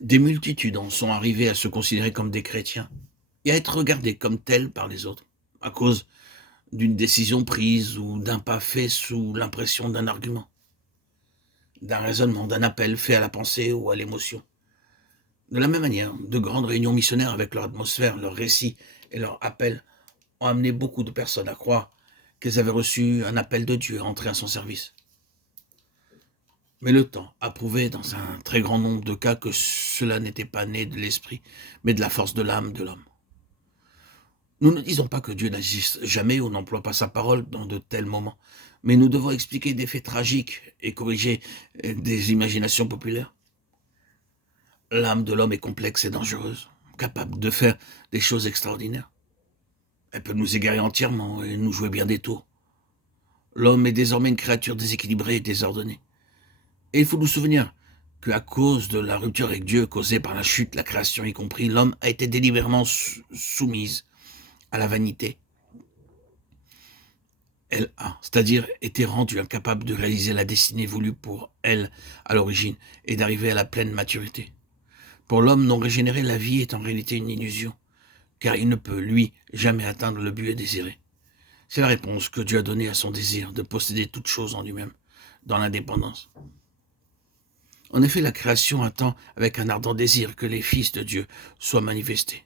Des multitudes en sont arrivées à se considérer comme des chrétiens et à être regardés comme tels par les autres, à cause d'une décision prise ou d'un pas fait sous l'impression d'un argument, d'un raisonnement, d'un appel fait à la pensée ou à l'émotion. De la même manière, de grandes réunions missionnaires avec leur atmosphère, leurs récits et leurs appels ont amené beaucoup de personnes à croire qu'elles avaient reçu un appel de Dieu à entrer à son service. Mais le temps a prouvé dans un très grand nombre de cas que cela n'était pas né de l'esprit, mais de la force de l'âme de l'homme. Nous ne disons pas que Dieu n'agisse jamais ou n'emploie pas sa parole dans de tels moments, mais nous devons expliquer des faits tragiques et corriger des imaginations populaires. L'âme de l'homme est complexe et dangereuse, capable de faire des choses extraordinaires. Elle peut nous égarer entièrement et nous jouer bien des tours. L'homme est désormais une créature déséquilibrée et désordonnée. Et il faut nous souvenir qu'à cause de la rupture avec Dieu causée par la chute, la création y compris, l'homme a été délibérément soumise à la vanité. Elle a, c'est-à-dire été rendue incapable de réaliser la destinée voulue pour elle à l'origine et d'arriver à la pleine maturité. Pour l'homme non régénéré, la vie est en réalité une illusion, car il ne peut, lui, jamais atteindre le but désiré. C'est la réponse que Dieu a donnée à son désir de posséder toute chose en lui-même, dans l'indépendance. En effet, la création attend avec un ardent désir que les fils de Dieu soient manifestés.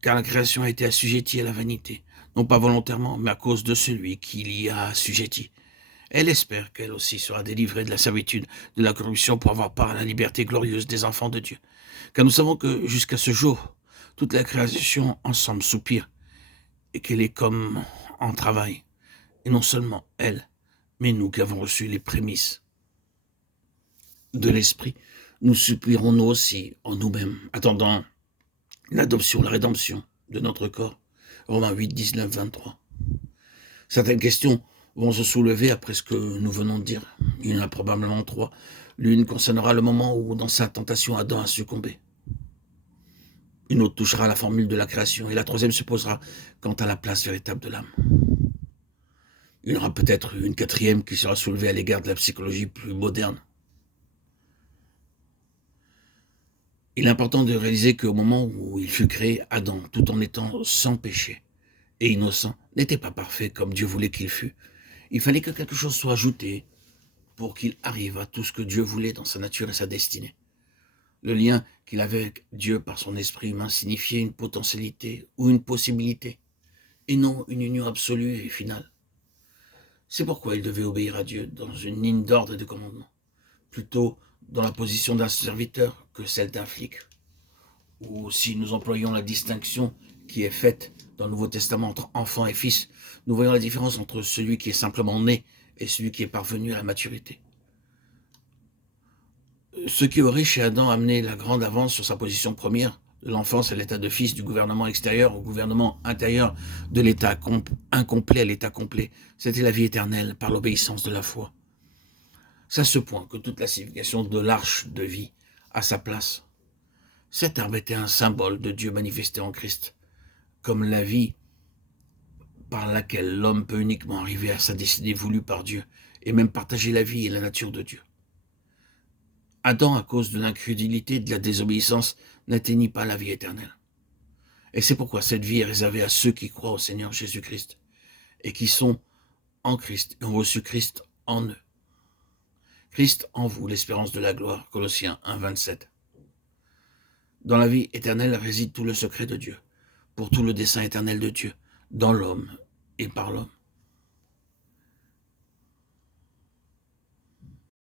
Car la création a été assujettie à la vanité, non pas volontairement, mais à cause de celui qui l'y a assujettie. Elle espère qu'elle aussi sera délivrée de la servitude, de la corruption pour avoir part à la liberté glorieuse des enfants de Dieu. Car nous savons que jusqu'à ce jour, toute la création ensemble soupire et qu'elle est comme en travail. Et non seulement elle, mais nous qui avons reçu les prémices de l'Esprit, nous soupirons nous aussi en nous-mêmes, attendant l'adoption, la rédemption de notre corps. Romains 8, 19, 23. Certaines questions vont se soulever après ce que nous venons de dire. Il y en a probablement trois. L'une concernera le moment où, dans sa tentation, Adam a succombé. Une autre touchera la formule de la création, et la troisième se posera quant à la place véritable de l'âme. Il y en aura peut-être une quatrième qui sera soulevée à l'égard de la psychologie plus moderne. Il est important de réaliser qu'au moment où il fut créé, Adam, tout en étant sans péché et innocent, n'était pas parfait comme Dieu voulait qu'il fût. Il fallait que quelque chose soit ajouté pour qu'il arrive à tout ce que Dieu voulait dans sa nature et sa destinée. Le lien qu'il avait avec Dieu par son esprit humain signifiait une potentialité ou une possibilité, et non une union absolue et finale. C'est pourquoi il devait obéir à Dieu dans une ligne d'ordre et de commandement, plutôt dans la position d'un serviteur que celle d'un flic. Ou si nous employons la distinction qui est faite dans le Nouveau Testament entre enfant et fils, nous voyons la différence entre celui qui est simplement né et celui qui est parvenu à la maturité. Ce qui aurait chez Adam amené la grande avance sur sa position première, de l'enfance à l'état de fils, du gouvernement extérieur au gouvernement intérieur, de l'état incomplet à l'état complet, c'était la vie éternelle par l'obéissance de la foi. C'est à ce point que toute la signification de l'arche de vie a sa place. Cet arbre était un symbole de Dieu manifesté en Christ, comme la vie par laquelle l'homme peut uniquement arriver à sa destinée voulue par Dieu, et même partager la vie et la nature de Dieu. Adam, à cause de l'incrédulité et de la désobéissance, n'atteignit pas la vie éternelle. Et c'est pourquoi cette vie est réservée à ceux qui croient au Seigneur Jésus-Christ, et qui sont en Christ, et ont reçu Christ en eux. Christ en vous, l'espérance de la gloire, Colossiens 1, 27. Dans la vie éternelle réside tout le secret de Dieu, pour tout le dessein éternel de Dieu, dans l'homme et par l'homme.